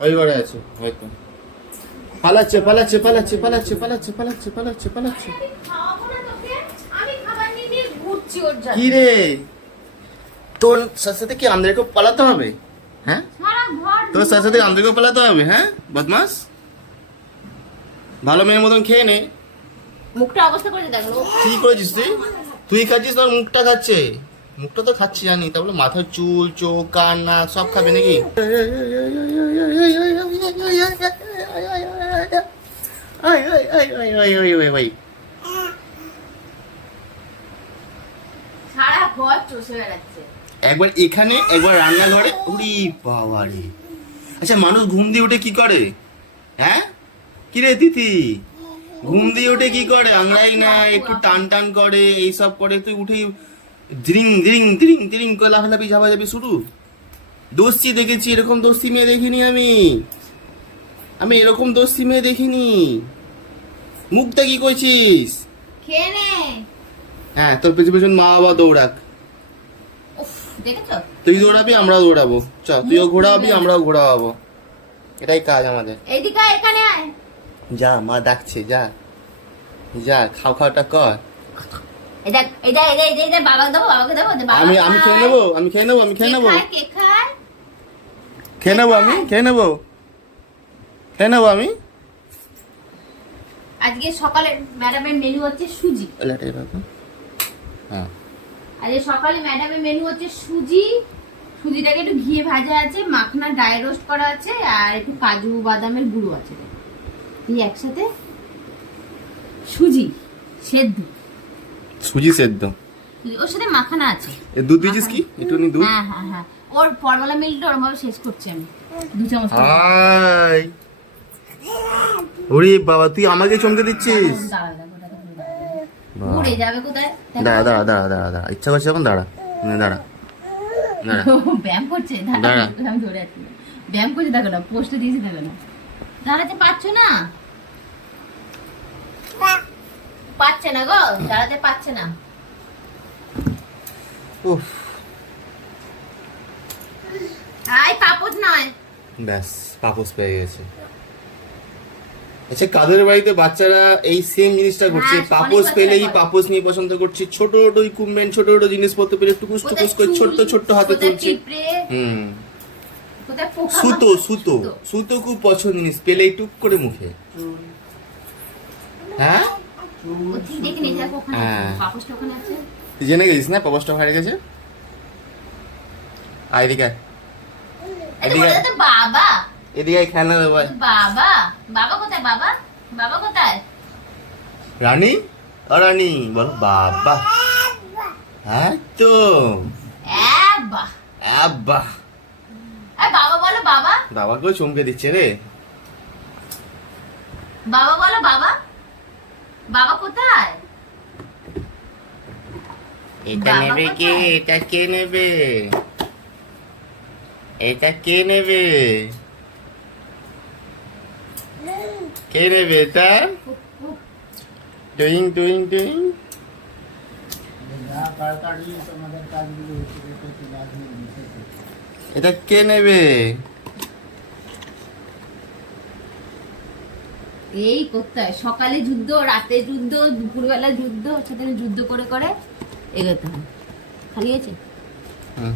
ওই ঘরে আছে। হয়তো পালাচ্ছে পালাচ্ছে পালাচ্ছে পালাচ্ছে পালাচ্ছে পালাচ্ছে পালাচ্ছে। পালাচ্ছে খাওয়াবো না তোকে আমি খাবার নিয়ে নিয়ে ঘুরছি ওর জন্য কি রে তোর সাথে সাথে কি আমাদেরকে পালাতে হবে? হ্যাঁ? সারা ঘর তোর সাথে আমাদেরকেও পালাতে হবে হ্যাঁ? বদমাস। ভালো মেয়ের মতন খেয়ে নে। মুখটা অবস্থা করে দেখো কি করেছিস তুই? তুই খাচ্ছিস তোর মুখটা খাচ্ছে। মুখটা তো খাচ্ছি জানি। তারপরে মাথার চুল চোখ কান নাক সব খাবে নাকি? একবার এখানে, একবার আচ্ছা মানুষ ঘুম দিয়ে উঠে কি করে? হ্যাঁ? কি রে তিথি? ঘুম দিয়ে উঠে কি করে? আংড়াই না একটু টান টান করে এইসব করে, তুই উঠেই দ্রিং দ্রিং দ্রিং দ্রিং করে লাফালাফি শুরু। দোস্তি দেখেছি, এরকম দোস্তি মেয়ে দেখিনি আমি। আমি এরকম দোস্তি মেয়ে দেখিনি। মুখটা কি করছিস হ্যাঁ তোর পেছন পেছন মা বাবা দৌড়াক। তুই দৌড়াবি আমরাও দৌড়াবো। চ তুইও ঘোরাবি আমরাও ঘোরাবো। এটাই কাজ আমাদের। এখানে যা মা ডাকছে যা। যা খাও খাওয়াটা কর। আমি আমি খেয়ে নেব আমি খেয়ে নেব আমি খেয়ে নেব? খেয়ে নেব আমি খেয়ে নেব। নেব আমি? আজকে সকালে ম্যাডামের মেনু হচ্ছে সুজি। এলাটাই বাবা হ্যাঁ। আজকে সকালে ম্যাডামের মেনু হচ্ছে সুজি। সুজিটাকে একটু ঘিয়ে ভাজা আছে মাখনা ড্রাই রোস্ট করা আছে আর একটু কাজু বাদামের গুঁড়ো আছে। এই একসাথে সুজি সেদ্ধ। সুজি সেদ্ধ। ওর সাথে মাখানা আছে। এ দুধ দিয়েছিস কি? একটুখানি দুধ। হ্যাঁ হ্যাঁ হ্যাঁ। ওর ফর্মালা মিল্কটা ওরমভাবে শেষ করছি আমি। দু চামচ হাই ওরে বাবা তুই আমাকে চমকে দিচ্ছিস? দাঁড়া, দাঁড়া, দাঁড়া, দাঁড়া। বাহ। উড়ে যাবে কোথায়? দাঁড়া দাঁড়া দাঁড়া দাঁড়া দাঁড়া। ইচ্ছা করছে এখন দাঁড়া। দাঁড়া। দাঁড়া। ব্যায়াম করছে? দাঁড়া দাঁড়া। আমি ধরে আছি। ব্যায়াম করছে দেখো না পোস্টে দিয়েছি দেখো না। দাঁড়াতে পারছ না? পাচ্ছে না গো দাঁড়াতে পারছে না। উফ। আই পাপড় নয়। ব্যাস পাপোস পেয়ে গেছে। আচ্ছা কাদের বাড়িতে বাচ্চারা এই সেম জিনিসটা করছে? হ্যাঁ, পাপোস পেলেই পাপোস নিয়ে পছন্দ করছে। ছোট ছোট ইকুইপমেন্ট ছোট ছোট জিনিসপত্র পেলে টুকুস টুকুস করে ছোট্ট ছোট্ট হাতে তুলছে। হুম। সুতো সুতো। সুতো। খুব পছন্দ জিনিস পেলেই টুক করে মুখে। হ্যাঁ? হ্যাঁ। জেনে গেছিস না পাপোসটা হারিয়ে গেছে আয় এদিকে বাবা। এদিকে খেলনা দেবো বাবা। বাবা কোথায় বাবা? বাবা কোথায়? রানী? ও রানী বলো বাবা। হ্যাঁ তো। আব্বা আর বাবা বলো বাবা। বাবাকেও চমকে দিচ্ছে রে। বাবা বলো বাবা। বাবা কোথায়? এটা নেবে কে? এটা কে নেবে? এটা কে নেবে? কে নেবে এটা ডুইং ডুইং ডুইং এটা কে নেবে? এই করতে হয় সকালে যুদ্ধ রাতে যুদ্ধ দুপুরবেলা যুদ্ধ সাথে যুদ্ধ করে করে এগোতে হয় খালি আছে? হুম।